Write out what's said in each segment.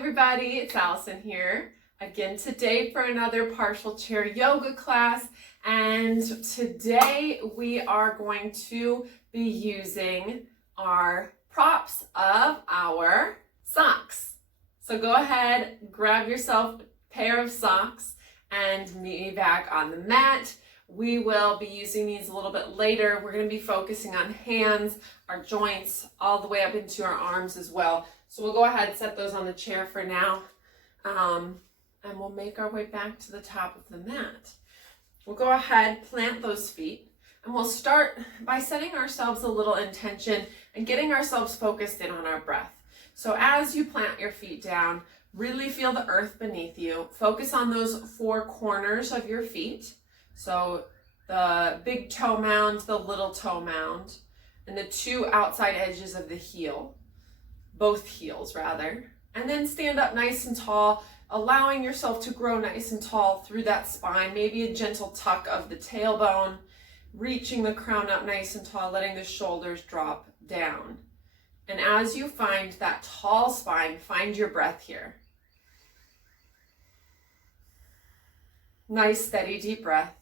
everybody, it's Allison here again today for another partial chair yoga class, and today we are going to be using our props of our socks. So go ahead, grab yourself a pair of socks and meet me back on the mat. We will be using these a little bit later. We're going to be focusing on hands, our joints, all the way up into our arms as well. So we'll go ahead and set those on the chair for now, and we'll make our way back to the top of the mat. We'll go ahead, plant those feet, and we'll start by setting ourselves a little intention and getting ourselves focused in on our breath. So as you plant your feet down, really feel the earth beneath you. Focus on those four corners of your feet. So the big toe mound, the little toe mound, and the two outside edges of the heel. Both heels rather, and then stand up nice and tall, allowing yourself to grow nice and tall through that spine, maybe a gentle tuck of the tailbone, reaching the crown up nice and tall, letting the shoulders drop down. And as you find that tall spine, find your breath here. Nice, steady, deep breath.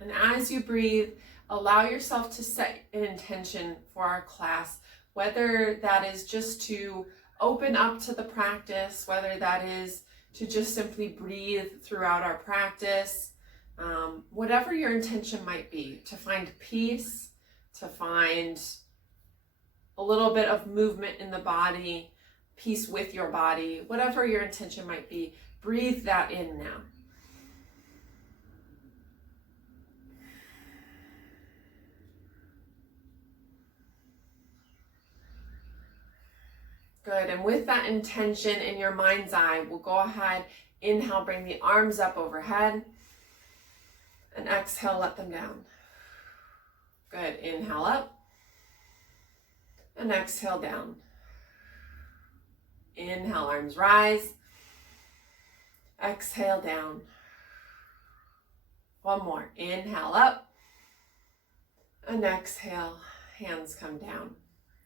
And as you breathe, allow yourself to set an intention for our class, whether that is just to open up to the practice, whether that is to just simply breathe throughout our practice, whatever your intention might be, to find peace, to find a little bit of movement in the body, peace with your body, whatever your intention might be, breathe that in now. Good, and with that intention in your mind's eye, we'll go ahead, inhale, bring the arms up overhead, and exhale, let them down. Good, inhale up, and exhale down. Inhale, arms rise, exhale down. One more, inhale up, and exhale, hands come down.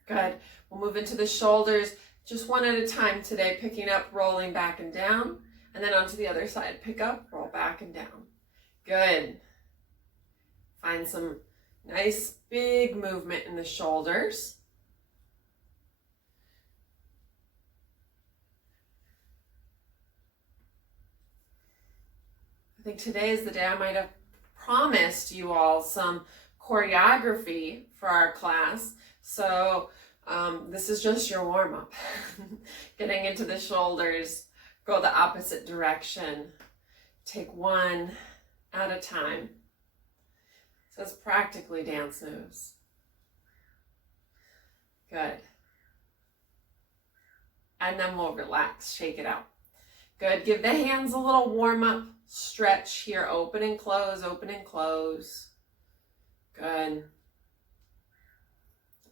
Good, we'll move into the shoulders. Just one at a time today, picking up, rolling back and down, and then onto the other side. Pick up, roll back and down. Good. Find some nice big movement in the shoulders. I think today is the day I might have promised you all some choreography for our class. So this is just your warm-up. Getting into the shoulders, go the opposite direction. Take one at a time. So it's practically dance moves. Good. And then we'll relax, shake it out. Good, give the hands a little warm-up. Stretch here, open and close, open and close. Good.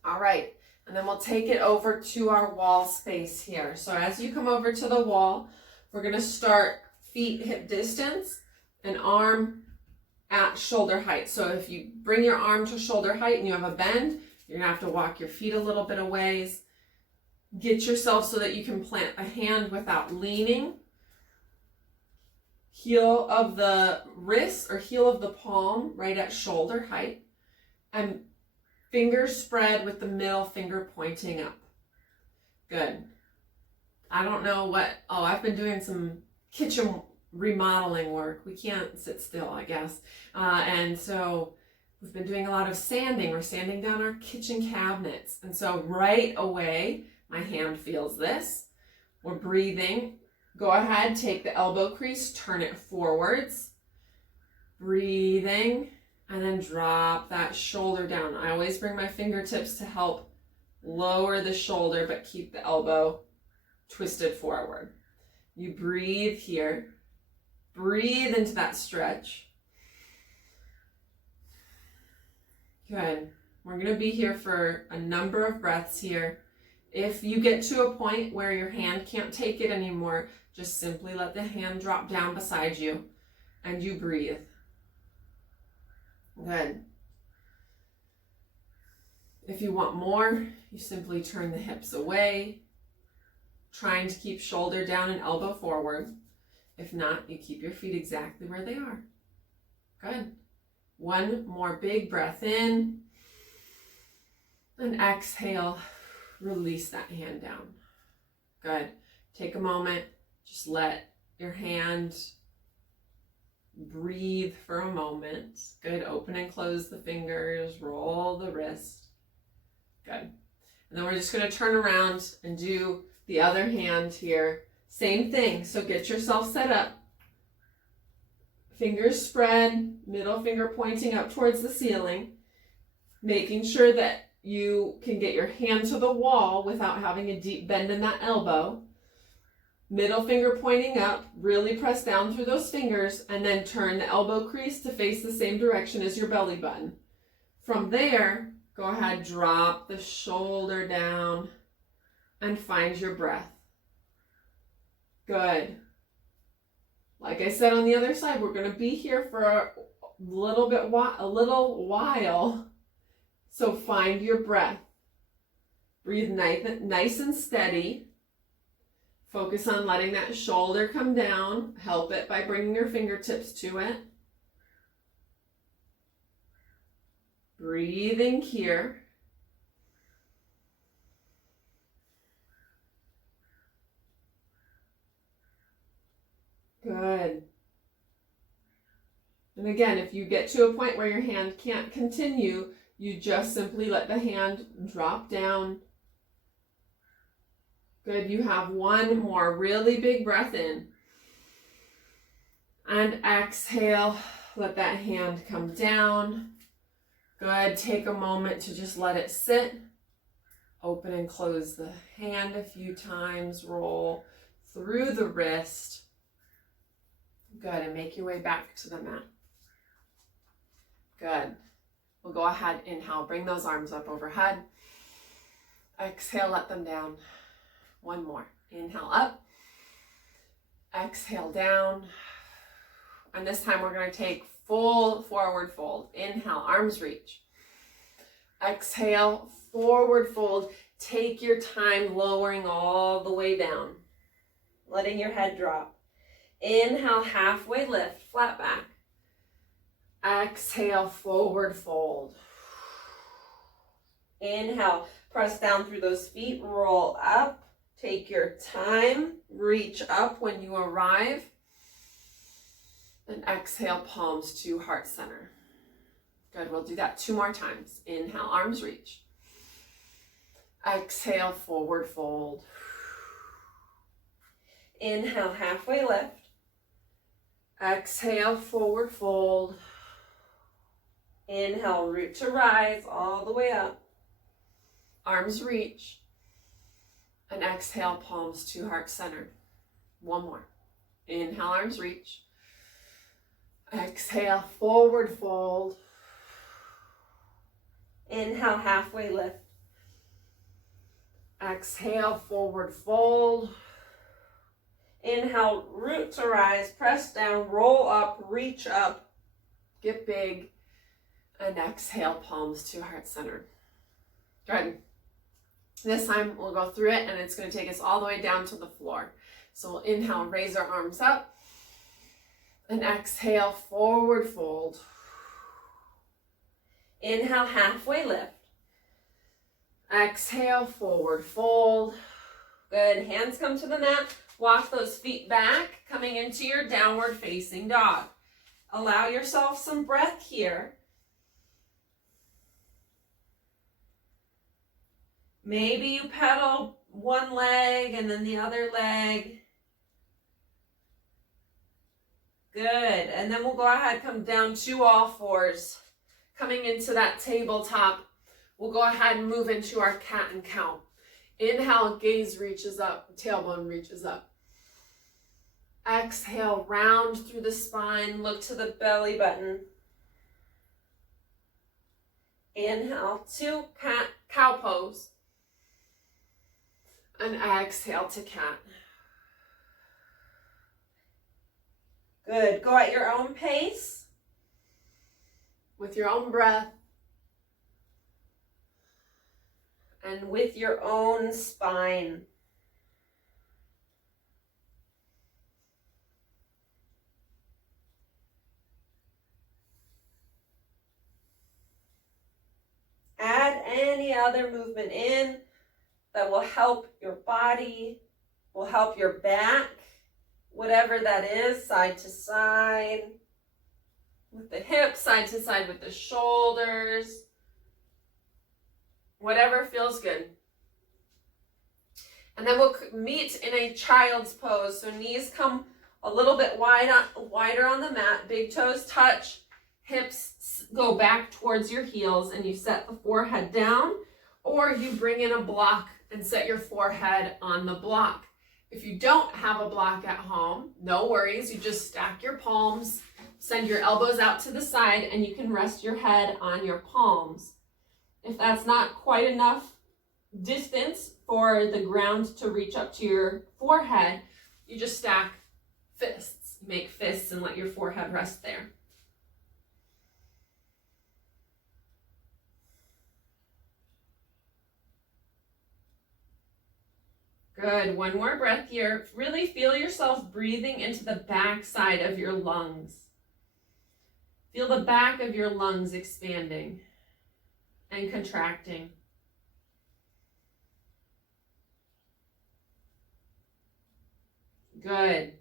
All right. And then we'll take it over to our wall space here. So as you come over to the wall, we're going to start feet hip distance and arm at shoulder height. So if you bring your arm to shoulder height and you have a bend, you're going to have to walk your feet a little bit of ways. Get yourself so that you can plant a hand without leaning. Heel of the wrist or heel of the palm right at shoulder height. And fingers spread with the middle finger pointing up. Good. I don't know what, I've been doing some kitchen remodeling work. We can't sit still, I guess. And so we've been doing a lot of sanding. We're sanding down our kitchen cabinets. And so right away, my hand feels this. We're breathing. Go ahead, take the elbow crease, turn it forwards. Breathing. And then drop that shoulder down. I always bring my fingertips to help lower the shoulder, but keep the elbow twisted forward. You breathe here. Breathe into that stretch. Good. We're going to be here for a number of breaths here. If you get to a point where your hand can't take it anymore, just simply let the hand drop down beside you and you breathe. Good. If you want more, you simply turn the hips away, trying to keep shoulder down and elbow forward. If not, you keep your feet exactly where they are. Good. One more big breath in, and exhale, release that hand down. Good. Take a moment, just let your hand breathe for a moment. Good. Open and close the fingers, roll the wrist. Good. And then we're just going to turn around and do the other hand here. Same thing. So get yourself set up. Fingers spread, middle finger pointing up towards the ceiling, making sure that you can get your hand to the wall without having a deep bend in that elbow. Middle finger pointing up, really press down through those fingers, and then turn the elbow crease to face the same direction as your belly button. From there, go ahead, drop the shoulder down and find your breath. Good. Like I said on the other side, we're going to be here for a little while. So find your breath. Breathe nice and steady. Focus on letting that shoulder come down. Help it by bringing your fingertips to it. Breathing here. Good. And again, if you get to a point where your hand can't continue, you just simply let the hand drop down. Good. You have one more really big breath in. And exhale. Let that hand come down. Good. Take a moment to just let it sit. Open and close the hand a few times. Roll through the wrist. Good. And make your way back to the mat. Good. We'll go ahead, inhale, bring those arms up overhead. Exhale, let them down. One more. Inhale up. Exhale down. And this time we're going to take full forward fold. Inhale, arms reach. Exhale, forward fold. Take your time lowering all the way down. Letting your head drop. Inhale, halfway lift, flat back. Exhale, forward fold. Inhale, press down through those feet, roll up. Take your time, reach up when you arrive. And exhale, palms to heart center. Good, we'll do that 2 more times. Inhale, arms reach. Exhale, forward fold. Inhale, halfway lift. Exhale, forward fold. Inhale, root to rise all the way up. Arms reach. And exhale, palms to heart center. One more. Inhale, arms reach. Exhale, forward fold. Inhale, halfway lift. Exhale, forward fold. Inhale, root to rise, press down, roll up, reach up, get big, and exhale, palms to heart center. Good. This time we'll go through it, and it's going to take us all the way down to the floor. So we'll inhale, raise our arms up, and exhale, forward fold. Inhale, halfway lift. Exhale, forward fold. Good. Hands come to the mat. Walk those feet back, coming into your downward facing dog. Allow yourself some breath here. Maybe you pedal one leg and then the other leg. Good. And then we'll go ahead, come down to all fours. Coming into that tabletop, we'll go ahead and move into our cat and cow. Inhale, gaze reaches up, tailbone reaches up. Exhale, round through the spine, look to the belly button. Inhale to cat, cow pose. And exhale to cat. Good. Go at your own pace, with your own breath. and with your own spine. Add any other movement in that will help your body, will help your back, whatever that is, side to side, with the hips, side to side with the shoulders, whatever feels good. And then we'll meet in a child's pose. So knees come a little bit wider on the mat, big toes touch, hips go back towards your heels, and you set the forehead down, or you bring in a block and set your forehead on the block. If you don't have a block at home, no worries. You just stack your palms, send your elbows out to the side, and you can rest your head on your palms. If that's not quite enough distance for the ground to reach up to your forehead, you just stack fists. Make fists and let your forehead rest there. Good. One more breath here. Really feel yourself breathing into the back side of your lungs. Feel the back of your lungs expanding and contracting. Good.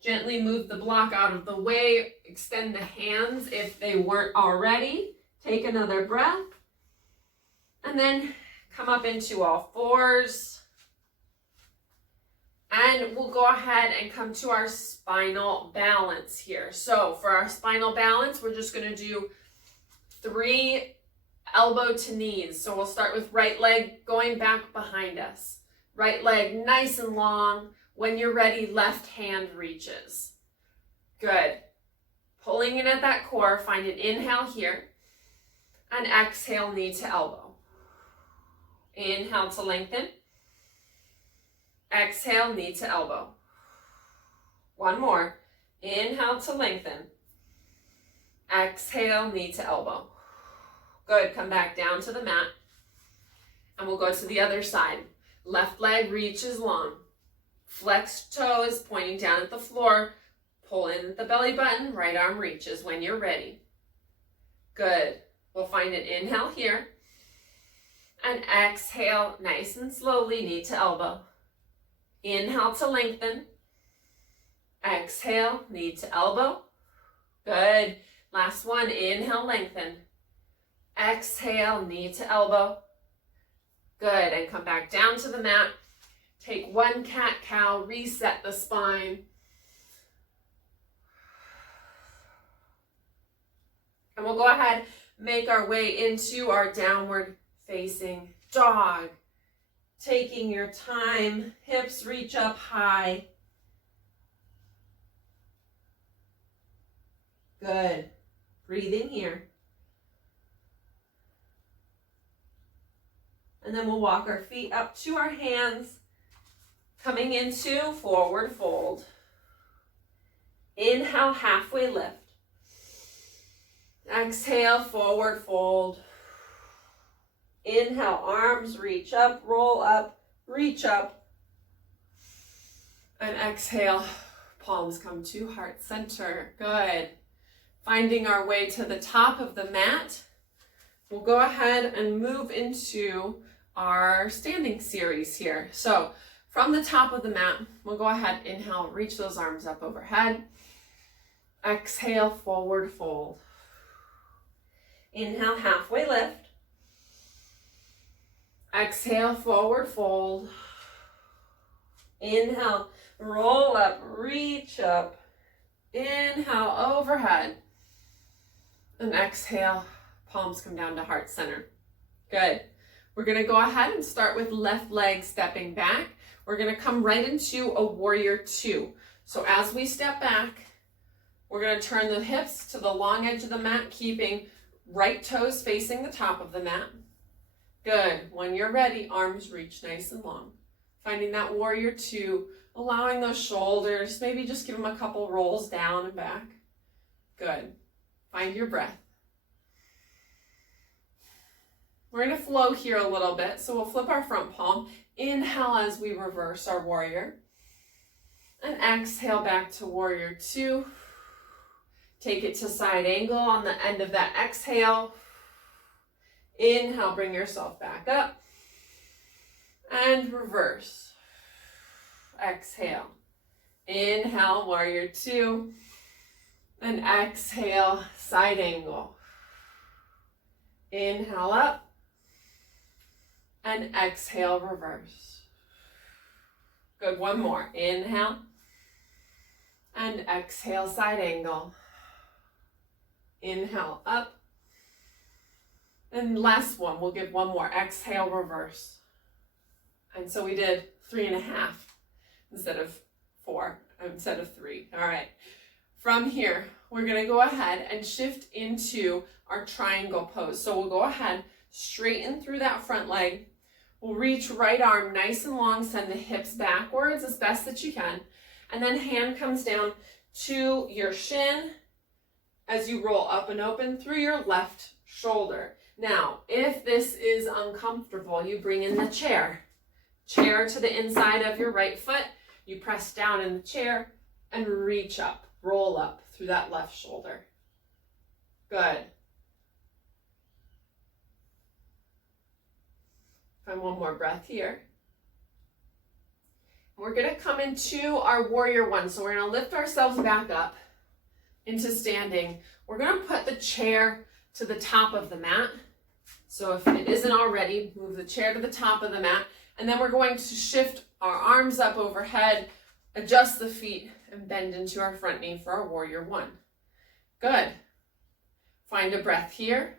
Gently move the block out of the way. Extend the hands if they weren't already. Take another breath. And then come up into all fours. And we'll go ahead and come to our spinal balance here. So for our spinal balance, we're just going to do 3 elbow to knees. So we'll start with right leg going back behind us. Right leg nice and long. When you're ready, left hand reaches. Good. Pulling in at that core, find an inhale here. And exhale, knee to elbow. Inhale to lengthen. Exhale, knee to elbow. One more. Inhale to lengthen. Exhale, knee to elbow. Good. Come back down to the mat. And we'll go to the other side. Left leg reaches long. Flex toes pointing down at the floor. Pull in at the belly button. Right arm reaches when you're ready. Good. We'll find an inhale here. And exhale, nice and slowly, knee to elbow. Inhale to lengthen. Exhale, knee to elbow. Good. Last one. Inhale, lengthen. Exhale, knee to elbow. Good. And come back down to the mat. Take one cat-cow. Reset the spine. And we'll go ahead, make our way into our downward facing dog. Taking your time, hips reach up high. Good. Breathing here. And then we'll walk our feet up to our hands, coming into forward fold. Inhale, halfway lift. Exhale, forward fold. Inhale, arms reach up, roll up, reach up. And exhale, palms come to heart center. Good. Finding our way to the top of the mat. We'll go ahead and move into our standing series here. So from the top of the mat, we'll go ahead, inhale, reach those arms up overhead. Exhale, forward fold. Inhale, halfway lift. Exhale, forward fold. Inhale, roll up, reach up. Inhale, overhead. And exhale, palms come down to heart center. Good. We're going to go ahead and start with left leg stepping back. We're going to come right into a warrior 2. So as we step back, we're going to turn the hips to the long edge of the mat, keeping right toes facing the top of the mat. Good. When you're ready, arms reach nice and long. Finding that warrior 2, allowing those shoulders, maybe just give them a couple rolls down and back. Good. Find your breath. We're going to flow here a little bit. So we'll flip our front palm. Inhale as we reverse our warrior. And exhale back to warrior two. Take it to side angle on the end of that exhale. Inhale, bring yourself back up. And reverse. Exhale. Inhale, warrior two. And exhale, side angle. Inhale up. And exhale, reverse. Good, one more. Inhale. And exhale, side angle. Inhale, up. And last one, we'll give one more. Exhale, reverse. And so we did 3.5 instead of 4, instead of 3. All right. From here, we're going to go ahead and shift into our triangle pose. So we'll go ahead, straighten through that front leg. We'll reach right arm nice and long, send the hips backwards as best that you can. And then hand comes down to your shin as you roll up and open through your left shoulder. Now, if this is uncomfortable, you bring in the chair. Chair to the inside of your right foot. You press down in the chair and reach up, roll up through that left shoulder. Good. And one more breath here. We're going to come into our warrior one. So we're going to lift ourselves back up into standing. We're going to put the chair to the top of the mat. So if it isn't already, move the chair to the top of the mat. And then we're going to shift our arms up overhead, adjust the feet, and bend into our front knee for our warrior one. Good. Find a breath here.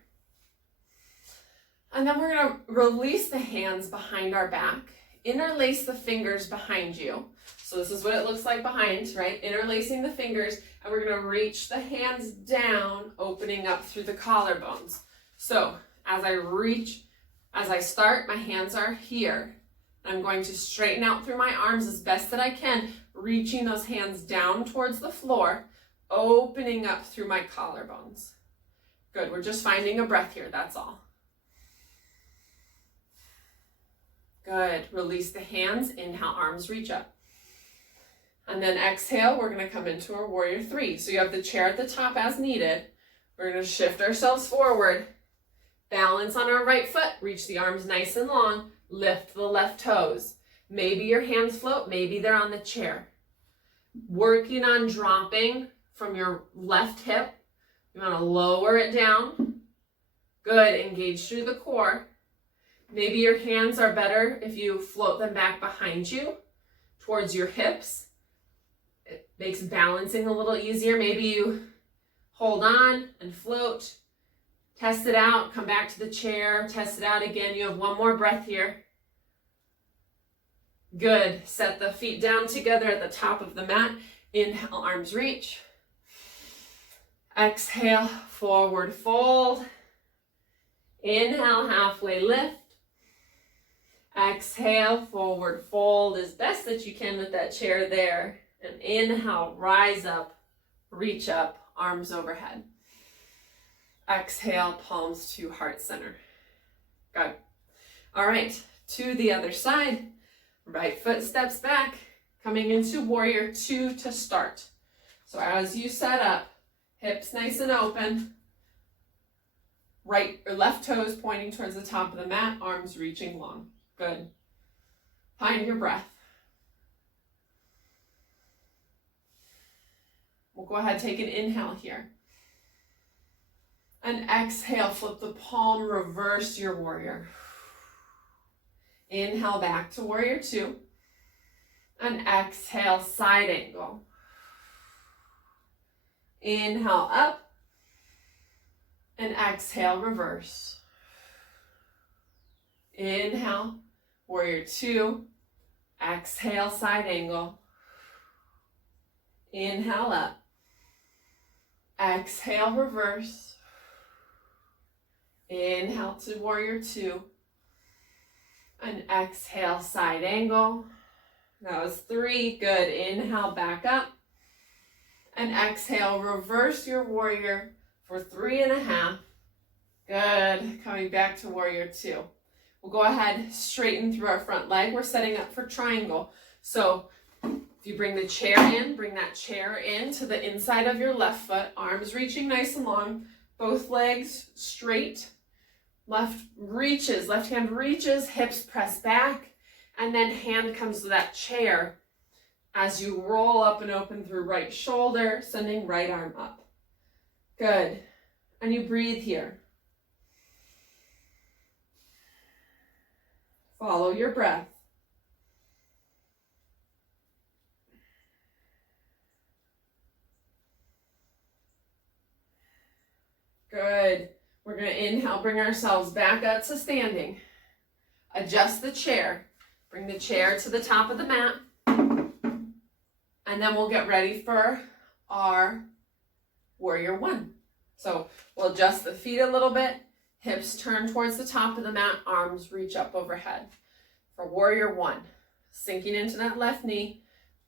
And then we're going to release the hands behind our back. Interlace the fingers behind you. So this is what it looks like behind, right? Interlacing the fingers, and we're going to reach the hands down, opening up through the collarbones. So as I start, my hands are here. I'm going to straighten out through my arms as best that I can, reaching those hands down towards the floor, opening up through my collarbones. Good, we're just finding a breath here, that's all. Good, release the hands, inhale, arms reach up. And then exhale, we're gonna come into our warrior three. So you have the chair at the top as needed. We're gonna shift ourselves forward, balance on our right foot, reach the arms nice and long, lift the left toes. Maybe your hands float, maybe they're on the chair. Working on dropping from your left hip. You wanna lower it down. Good, engage through the core. Maybe your hands are better if you float them back behind you towards your hips. It makes balancing a little easier. Maybe you hold on and float. Test it out, come back to the chair, test it out again. You have one more breath here. Good. Set the feet down together at the top of the mat. Inhale, arms reach. Exhale, forward fold. Inhale, halfway lift. Exhale, forward fold as best that you can with that chair there. And inhale, rise up, reach up, arms overhead. Exhale, palms to heart center. Good. All right, to the other side. Right foot steps back, coming into warrior two to start. So as you set up, hips nice and open, right or left toes pointing towards the top of the mat, arms reaching long. Good. Find your breath. We'll go ahead, take an inhale here. And exhale, flip the palm, reverse your warrior. Inhale back to warrior two. And exhale, side angle. Inhale up. And exhale, reverse. Inhale, warrior two. Exhale, side angle. Inhale up. Exhale, reverse. Inhale to warrior two. And exhale, side angle. That was 3. Good. Inhale, back up. And exhale, reverse your warrior for 3.5. Good. Coming back to warrior two. We'll go ahead, straighten through our front leg. We're setting up for triangle. So if you bring the chair in, bring that chair in to the inside of your left foot, arms reaching nice and long, both legs straight, left hand reaches, hips press back, and then hand comes to that chair as you roll up and open through right shoulder, sending right arm up. Good. And you breathe here. Follow your breath. Good. We're going to inhale, bring ourselves back up to standing. Adjust the chair. Bring the chair to the top of the mat. And then we'll get ready for our warrior one. So we'll adjust the feet a little bit. Hips turn towards the top of the mat. Arms reach up overhead. For warrior one, sinking into that left knee.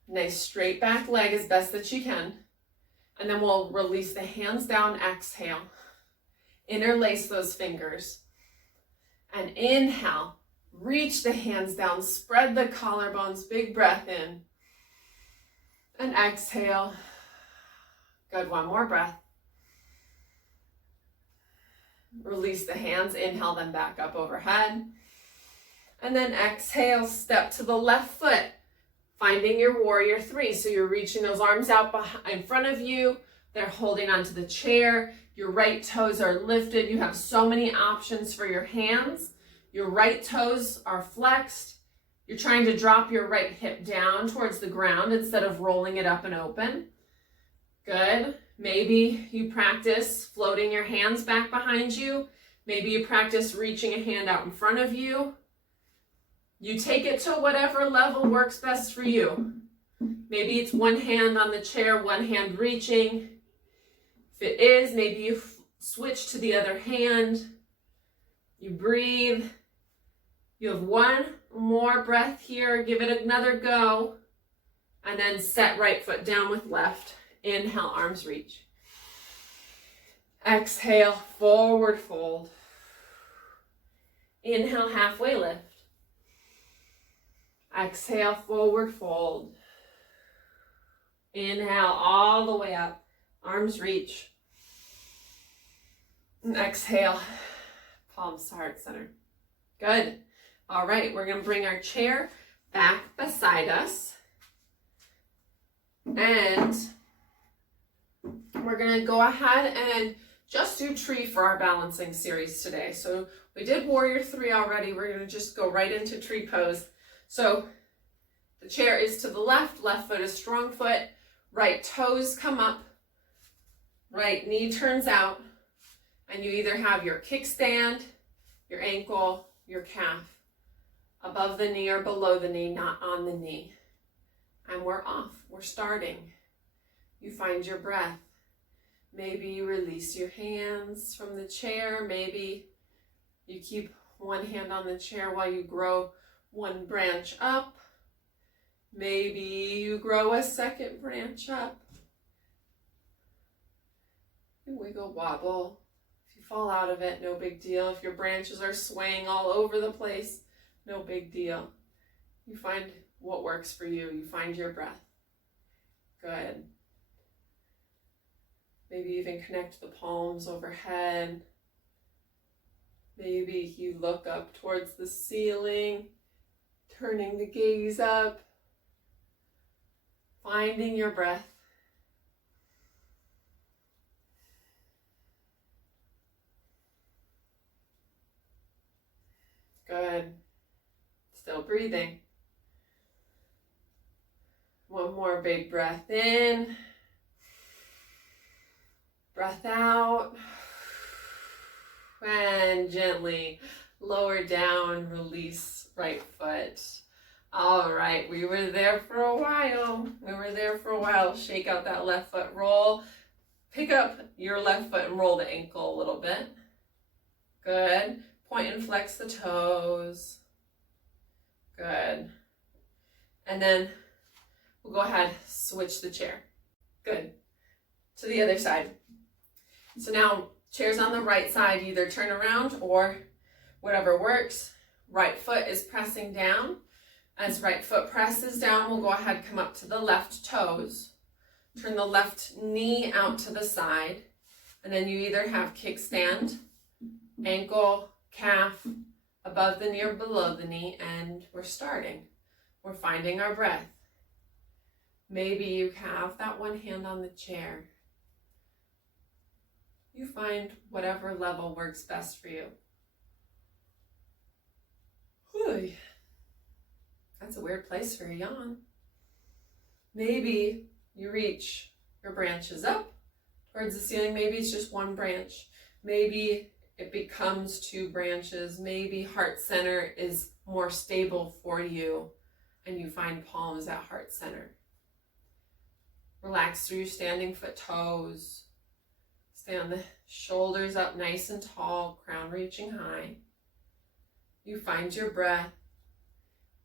Nice straight back leg as best that you can. And then we'll release the hands down, exhale. Interlace those fingers. And inhale, reach the hands down, spread the collarbones, big breath in. And exhale. Good, one more breath. Release the hands, inhale them back up overhead. And then exhale, step to the left foot, finding your warrior three. So you're reaching those arms out in front of you. They're holding onto the chair. Your right toes are lifted. You have so many options for your hands. Your right toes are flexed. You're trying to drop your right hip down towards the ground instead of rolling it up and open. Good. Maybe you practice floating your hands back behind you. Maybe you practice reaching a hand out in front of you. You take it to whatever level works best for you. Maybe it's one hand on the chair, one hand reaching. If it is, maybe you switch to the other hand. You breathe. You have one more breath here. Give it another go. And then set right foot down with left. Inhale, arms reach. Exhale, forward fold. Inhale, halfway lift. Exhale, forward fold. Inhale, all the way up. Arms reach. And exhale, palms to heart center. Good. All right, we're going to bring our chair back beside us. And we're going to go ahead and just do tree for our balancing series today. So we did warrior three already. We're going to just go right into tree pose. So the chair is to the left, left foot is strong foot, right toes come up, right knee turns out, and you either have your kickstand, your ankle, your calf above the knee or below the knee, not on the knee. And we're off. We're starting. You find your breath. Maybe you release your hands from the chair. Maybe you keep one hand on the chair while you grow one branch up. Maybe you grow a second branch up. You wiggle, wobble. If you fall out of it, no big deal. If your branches are swaying all over the place, no big deal. You find what works for you. You find your breath. Good. Maybe even connect the palms overhead. Maybe you look up towards the ceiling, turning the gaze up, finding your breath. Good. Still breathing. One more big breath in. Breath out. And gently lower down, release right foot. All right, we were there for a while. Shake out that left foot, roll. Pick up your left foot and roll the ankle a little bit. Good. Point and flex the toes. Good. And then we'll go ahead, switch the chair. Good. To the other side. So now Chair's on the right side, either turn around or whatever works. Right foot is pressing down. As right foot presses down, we'll go ahead, come up to the left toes. Turn the left knee out to the side. And then you either have kickstand, ankle, calf, above the knee or below the knee, and we're starting. We're finding our breath. Maybe you have that one hand on the chair. You find whatever level works best for you. Whew. That's a weird place for a yawn. Maybe you reach your branches up towards the ceiling. Maybe it's just one branch. Maybe it becomes 2 branches. Maybe heart center is more stable for you and you find palms at heart center. Relax through your standing foot toes. Stand the shoulders up nice and tall, crown reaching high. You find your breath.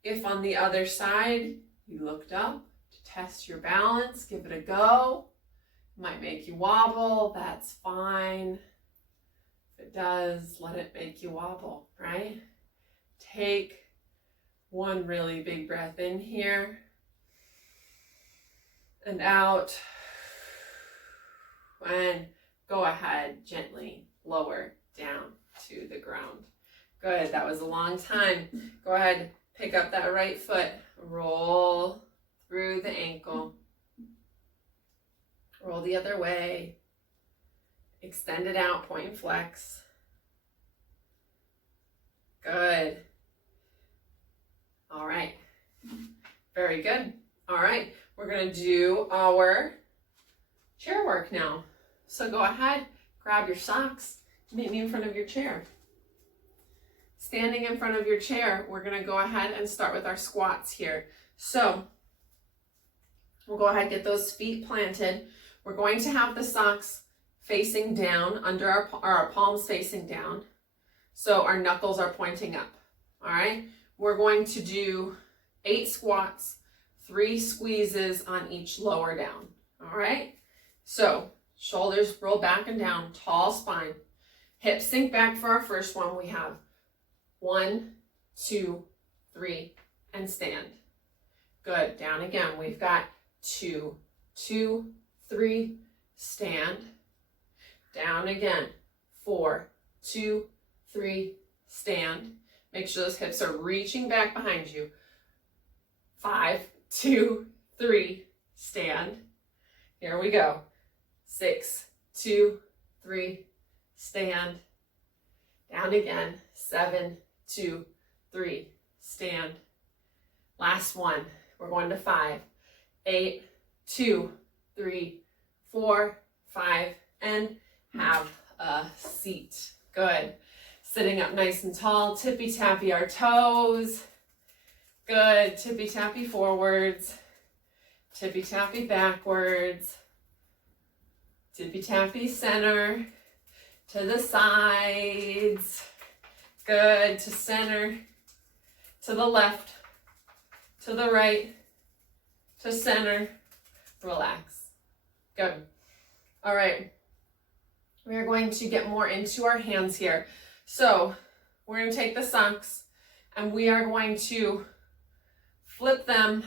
If on the other side you looked up to test your balance, give it a go. It might make you wobble, that's fine. If it does, let it make you wobble, right? Take one really big breath in here and out. And go ahead, gently lower down to the ground. Good, that was a long time. Go ahead, pick up that right foot, roll through the ankle. Roll the other way. Extend it out, point and flex. Good. All right. Very good. All right. We're going to do our chair work now. So go ahead, grab your socks, meet me in front of your chair. Standing in front of your chair, we're going to go ahead and start with our squats here. So we'll go ahead and get those feet planted. We're going to have the socks facing down, under our palms facing down. So our knuckles are pointing up. All right. We're going to do 8 squats, 3 squeezes on each lower down. All right. So shoulders roll back and down, tall spine. Hips sink back for our first one. We have 1, 2, 3, and stand. Good. Down again. We've got 2, 2, 3, stand. Down again. 4, 2, 3, stand. Make sure those hips are reaching back behind you. 5, 2, 3, stand. Here we go. 6, 2, 3, stand. Down again. 7, 2, 3, stand. Last one. We're going to 5, 8, 2, 3, 4, 5, and have a seat. Good. Sitting up nice and tall, tippy-tappy our toes. Good. Tippy-tappy forwards. Tippy-tappy backwards. Tippy-tappy center. To the sides. Good. To center. To the left. To the right. To center. Relax. Good. All right. We are going to get more into our hands here. So we're going to take the socks and we are going to flip them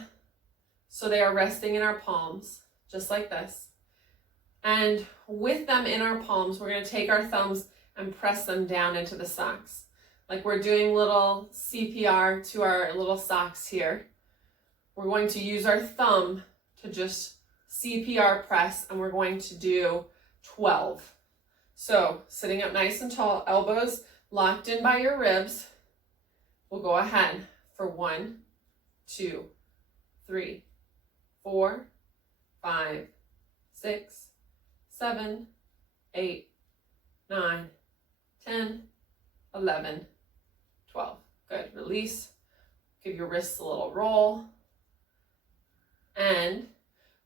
so they are resting in our palms, just like this. And with them in our palms, we're going to take our thumbs and press them down into the socks. Like we're doing little CPR to our little socks here. We're going to use our thumb to just CPR press, and we're going to do 12. So sitting up nice and tall, elbows locked in by your ribs. We'll go ahead for 1, 2, 3, 4, 5, 6, 7, 8, 9, 10, 11, 12. Good. Release. Give your wrists a little roll. And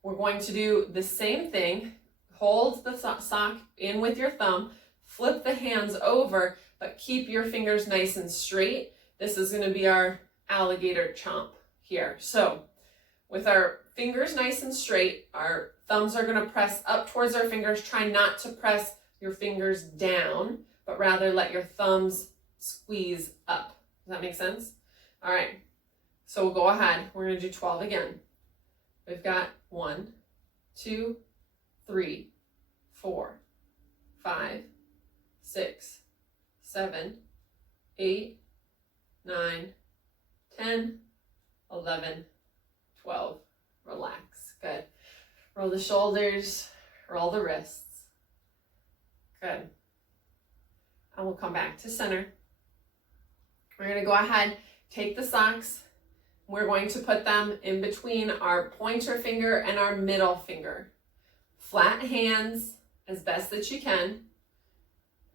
we're going to do the same thing. Hold the sock in with your thumb, flip the hands over, but keep your fingers nice and straight. This is going to be our alligator chomp here. So with our fingers nice and straight, our thumbs are going to press up towards our fingers. Try not to press your fingers down, but rather let your thumbs squeeze up. Does that make sense? All right, so we'll go ahead. We're gonna do 12 again. We've got 1, 2, 3, 4, 5, 6, 7, 8, 9, 10, 11, 12. Relax. Good. Roll the shoulders, roll the wrists. Good. And we'll come back to center. We're going to go ahead, take the socks. We're going to put them in between our pointer finger and our middle finger. Flat hands as best that you can.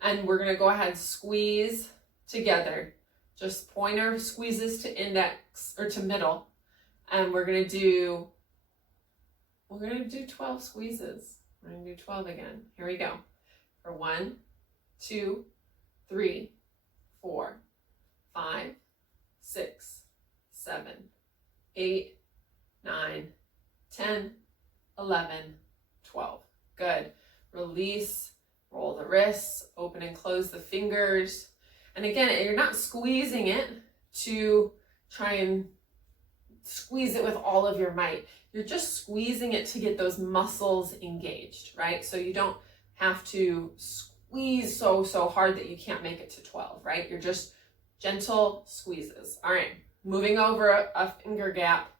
And we're going to go ahead, squeeze together. Just pointer squeezes to index or to middle. And we're going to do 12 squeezes. We're going to do 12 again. Here we go. For 1, 2, 3, 4, 5, 6, 7, 8, 9, 10, 11, 12. Good. Release, roll the wrists, open and close the fingers. And again, you're not squeezing it to try and squeeze it with all of your might. You're just squeezing it to get those muscles engaged, right? So you don't have to squeeze so hard that you can't make it to 12, right? You're just gentle squeezes. All right, moving over a finger gap.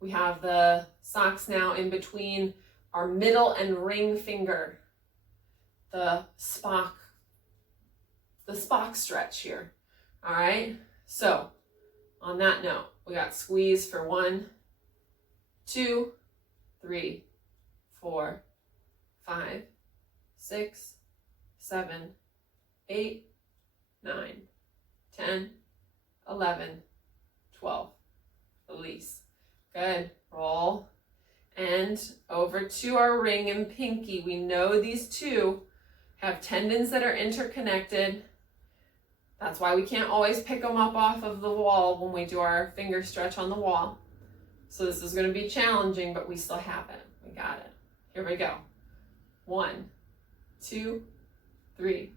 We have the socks now in between our middle and ring finger. The Spock stretch here. All right, so on that note, we got squeeze for 1, 2, 3, 4, 5, 6, 7, 8, 9, 10, 11, 12. Release. Good. Roll. And over to our ring and pinky. We know these two have tendons that are interconnected. That's why we can't always pick them up off of the wall when we do our finger stretch on the wall. So this is going to be challenging, but we still have it. We got it. Here we go. 1, 2, 3,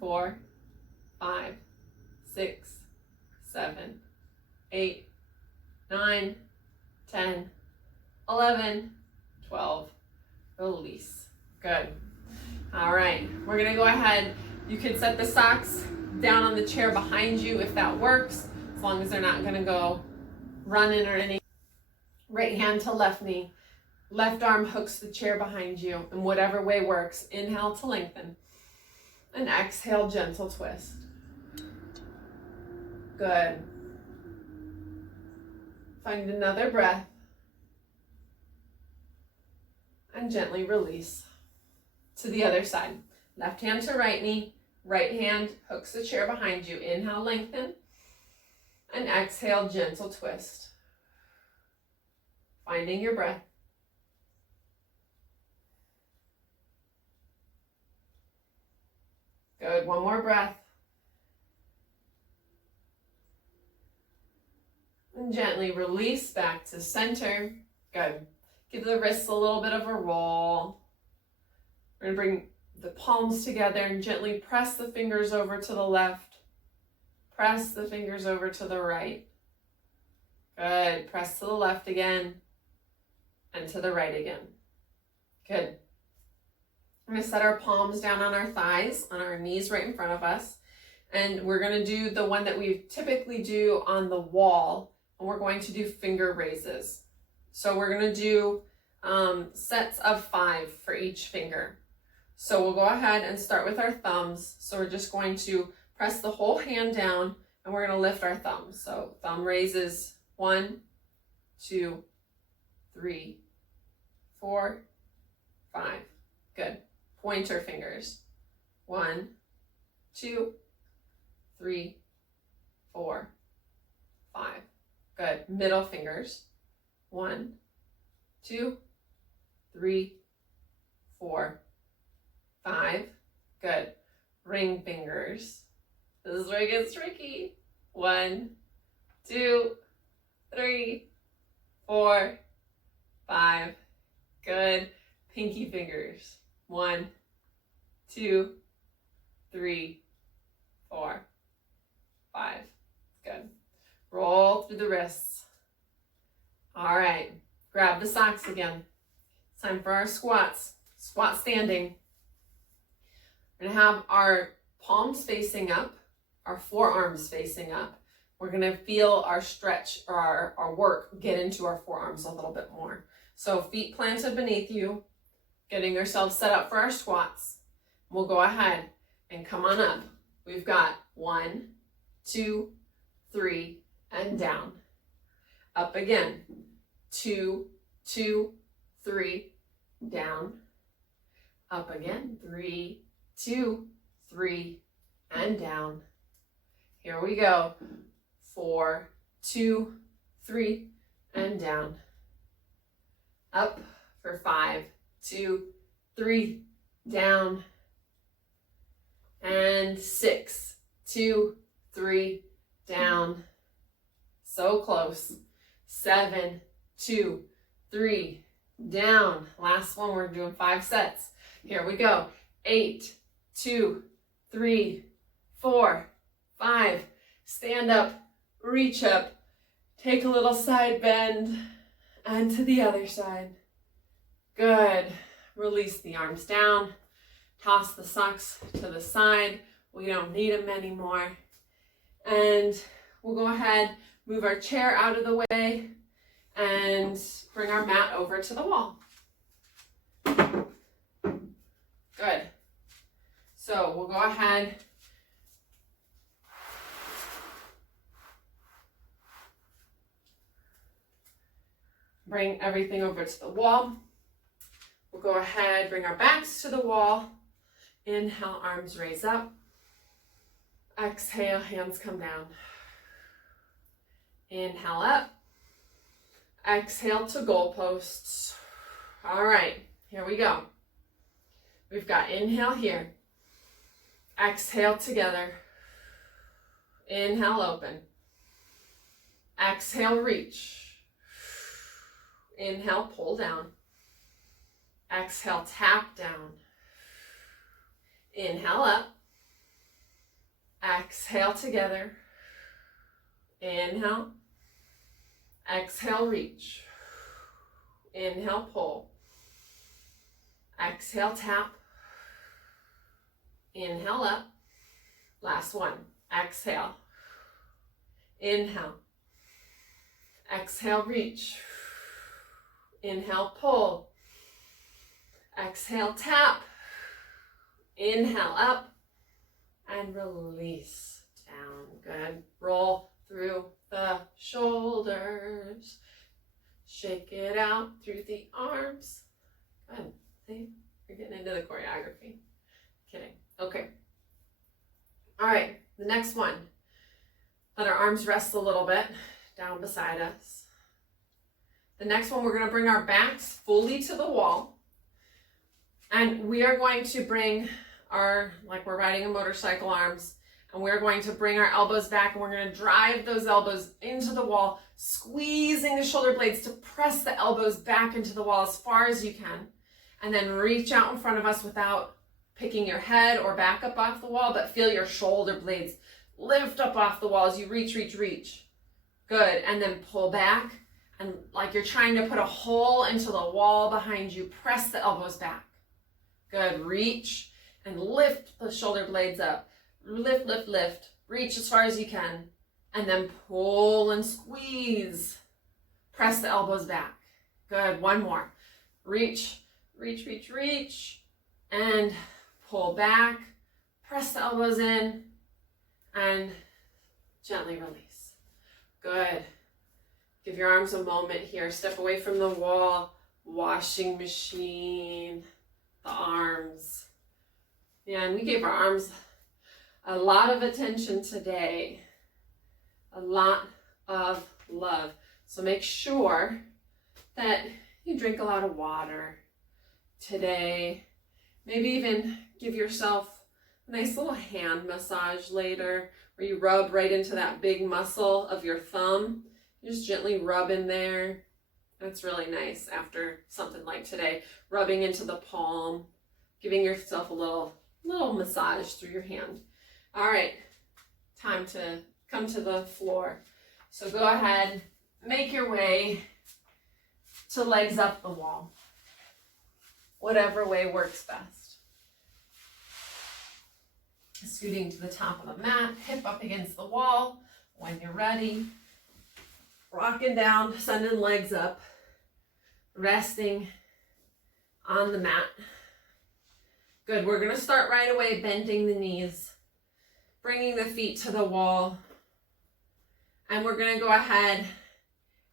4, 5, 6, 7, 8, 9, 10, 11, 12. Release. Good. All right, we're gonna go ahead. You could set the socks down on the chair behind you if that works, as long as they're not gonna go running or anything. Right hand to left knee. Left arm hooks the chair behind you in whatever way works. Inhale to lengthen. And exhale, gentle twist. Good. Find another breath. And gently release. To the other side. Left hand to right knee. Right hand hooks the chair behind you. Inhale, lengthen. And exhale, gentle twist. Finding your breath. Good. One more breath. And gently release back to center. Good. Give the wrists a little bit of a roll. We're going to bring the palms together and gently press the fingers over to the left. Press the fingers over to the right. Good. Press to the left again and to the right again. Good. We're going to set our palms down on our thighs, on our knees right in front of us. And we're going to do the one that we typically do on the wall. And we're going to do finger raises. So we're going to do sets of 5 for each finger. So we'll go ahead and start with our thumbs. So we're just going to press the whole hand down and we're going to lift our thumbs. So thumb raises 1, 2, 3, 4, 5. Good. Pointer fingers. 1, 2, 3, 4, 5. Good. Middle fingers. 1, 2, 3, 4, 5. Good. Ring fingers. This is where it gets tricky. 1, 2, 3, 4, 5. Good. Pinky fingers. 1, 2, 3, 4, 5. Good. Roll through the wrists. All right. Grab the socks again. It's time for our squats. Squat standing. We're going to have our palms facing up, our forearms facing up. We're going to feel our stretch or our work get into our forearms a little bit more. So feet planted beneath you, getting yourself set up for our squats. We'll go ahead and come on up. We've got 1, 2, 3, and down. Up again. 2, 2, 3, down. Up again. 3, 2, 3, and down. Here we go. 4, 2, 3, and down. Up for 5, 2, 3, down. And 6, 2, 3, down. So close. 7, 2, 3, down. Last one, we're doing 5 sets. Here we go. 8, 2, 3, 4, 5. Stand up, reach up, take a little side bend, and to the other side. Good. Release the arms down. Toss the socks to the side. We don't need them anymore. And we'll go ahead, move our chair out of the way, and bring our mat over to the wall. Good. So we'll go ahead. Bring everything over to the wall. We'll go ahead, bring our backs to the wall. Inhale, arms raise up. Exhale, hands come down. Inhale up. Exhale to goalposts. All right, here we go. We've got inhale here. Exhale together. Inhale, open. Exhale, reach. Inhale, pull down. Exhale, tap down. Inhale up. Exhale together. Inhale. Exhale, reach. Inhale, pull. Exhale, tap. Inhale up. Last one. Exhale. Inhale. Exhale, reach. Inhale, pull. Exhale, tap. Inhale, up. And release down. Good. Roll through the shoulders. Shake it out through the arms. Good. See? You're getting into the choreography. Kidding. Okay. All right. The next one. Let our arms rest a little bit down beside us. The next one, we're going to bring our backs fully to the wall. And we are going to bring our, like we're riding a motorcycle, arms, and we're going to bring our elbows back, and we're going to drive those elbows into the wall, squeezing the shoulder blades to press the elbows back into the wall as far as you can. And then reach out in front of us without picking your head or back up off the wall, but feel your shoulder blades lift up off the wall as you reach, reach, reach. Good. And then pull back, and like you're trying to put a hole into the wall behind you, press the elbows back. Good. Reach and lift the shoulder blades up. Lift, lift, lift. Reach as far as you can. And then pull and squeeze. Press the elbows back. Good. One more. Reach, reach, reach, reach. And pull back. Press the elbows in. And gently release. Good. Give your arms a moment here. Step away from the wall. Washing machine. The arms. Yeah, and we gave our arms a lot of attention today. A lot of love. So make sure that you drink a lot of water today. Maybe even give yourself a nice little hand massage later, where you rub right into that big muscle of your thumb. You just gently rub in there. That's really nice after something like today. Rubbing into the palm, giving yourself a little Little massage through your hand. All right, time to come to the floor. So go ahead, make your way to legs up the wall. Whatever way works best. Scooting to the top of the mat, hip up against the wall. When you're ready, rocking down, sending legs up, resting on the mat. Good, we're gonna start right away bending the knees, bringing the feet to the wall, and we're gonna go ahead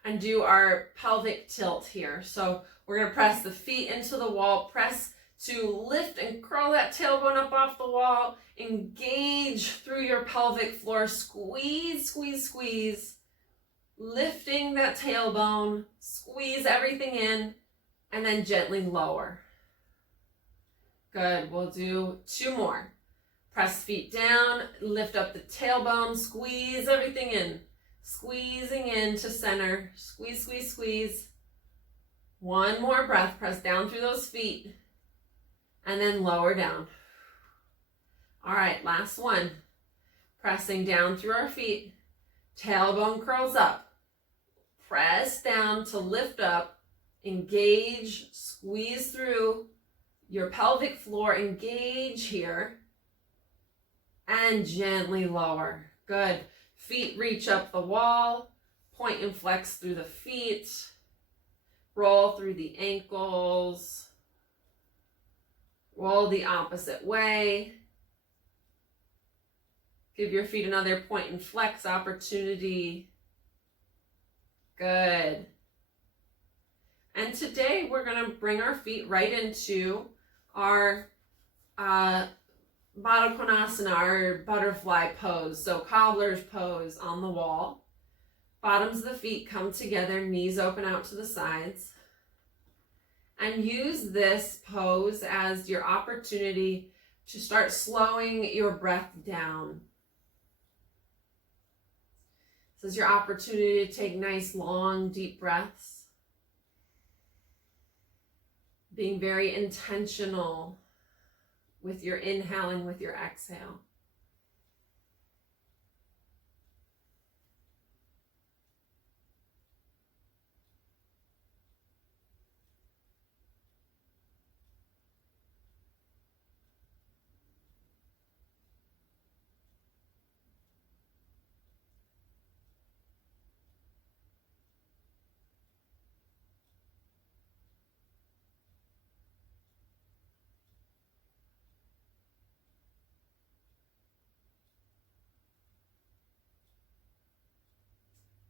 and do our pelvic tilt here. So we're gonna press the feet into the wall, press to lift and curl that tailbone up off the wall, engage through your pelvic floor, squeeze, squeeze, squeeze, lifting that tailbone, squeeze everything in, and then gently lower. Good, we'll do 2 more. Press feet down, lift up the tailbone, squeeze everything in. Squeezing in to center, squeeze, squeeze, squeeze. 1 more breath, press down through those feet, and then lower down. All right, last one. Pressing down through our feet, tailbone curls up. Press down to lift up, engage, squeeze through your pelvic floor, engage here, and gently lower. Good. Feet reach up the wall, point and flex through the feet, roll through the ankles, roll the opposite way. Give your feet another point and flex opportunity. Good. And today we're going to bring our feet right into our Baddha Konasana, our butterfly pose. So cobbler's pose on the wall. Bottoms of the feet come together, knees open out to the sides. And use this pose as your opportunity to start slowing your breath down. This is your opportunity to take nice, long, deep breaths. Being very intentional with your inhaling, with your exhale.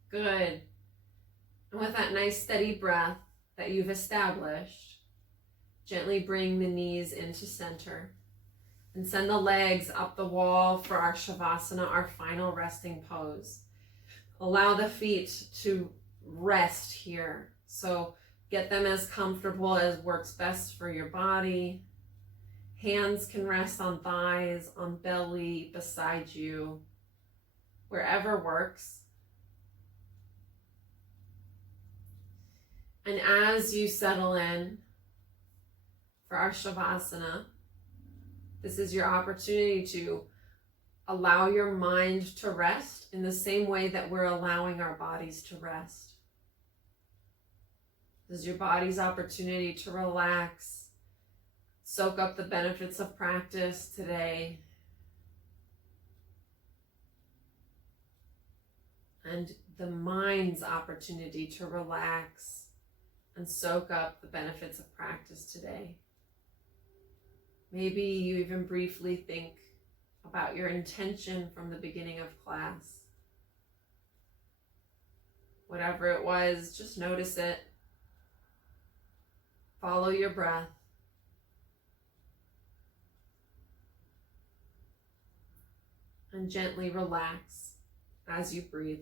Good. And with that nice steady breath that you've established, gently bring the knees into center and send the legs up the wall for our Shavasana, our final resting pose. Allow the feet to rest here. So get them as comfortable as works best for your body. Hands can rest on thighs, on belly, beside you, wherever works. And as you settle in for our Shavasana, this is your opportunity to allow your mind to rest in the same way that we're allowing our bodies to rest. This is your body's opportunity to relax, soak up the benefits of practice today, and the mind's opportunity to relax and soak up the benefits of practice today. Maybe you even briefly think about your intention from the beginning of class. Whatever it was, just notice it. Follow your breath. And gently relax as you breathe.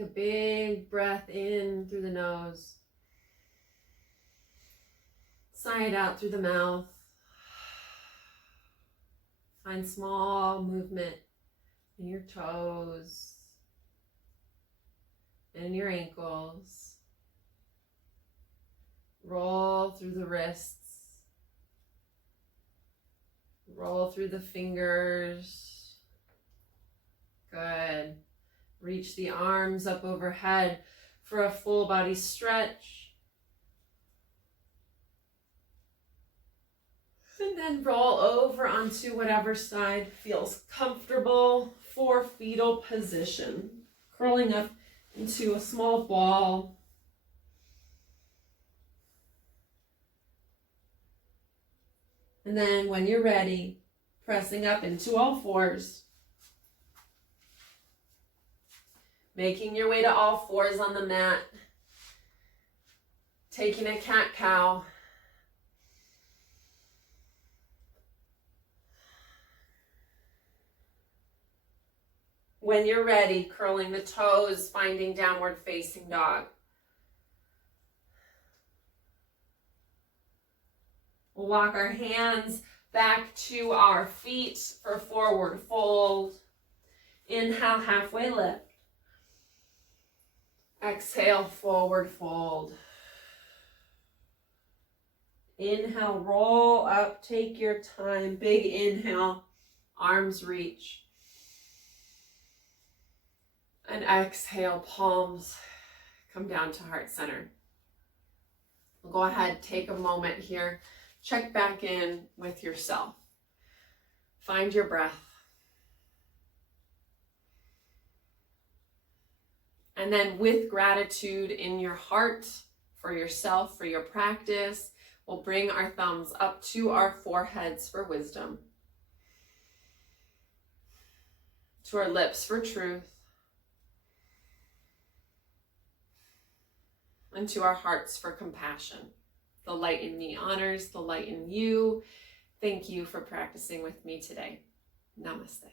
Take a big breath in through the nose. Sigh it out through the mouth. Find small movement in your toes and your ankles. Roll through the wrists. Roll through the fingers. Good. Reach the arms up overhead for a full body stretch. And then roll over onto whatever side feels comfortable for fetal position. Curling up into a small ball. And then when you're ready, pressing up into all fours. Making your way to all fours on the mat. Taking a cat-cow. When you're ready, curling the toes, finding downward facing dog. We'll walk our hands back to our feet for forward fold. Inhale, halfway lift. Exhale, forward fold. Inhale, roll up, take your time. Big inhale, arms reach. And exhale, palms come down to heart center. We'll go ahead, take a moment here. Check back in with yourself. Find your breath. And then with gratitude in your heart for yourself, for your practice, we'll bring our thumbs up to our foreheads for wisdom. To our lips for truth. And to our hearts for compassion. The light in me honors the light in you. Thank you for practicing with me today. Namaste.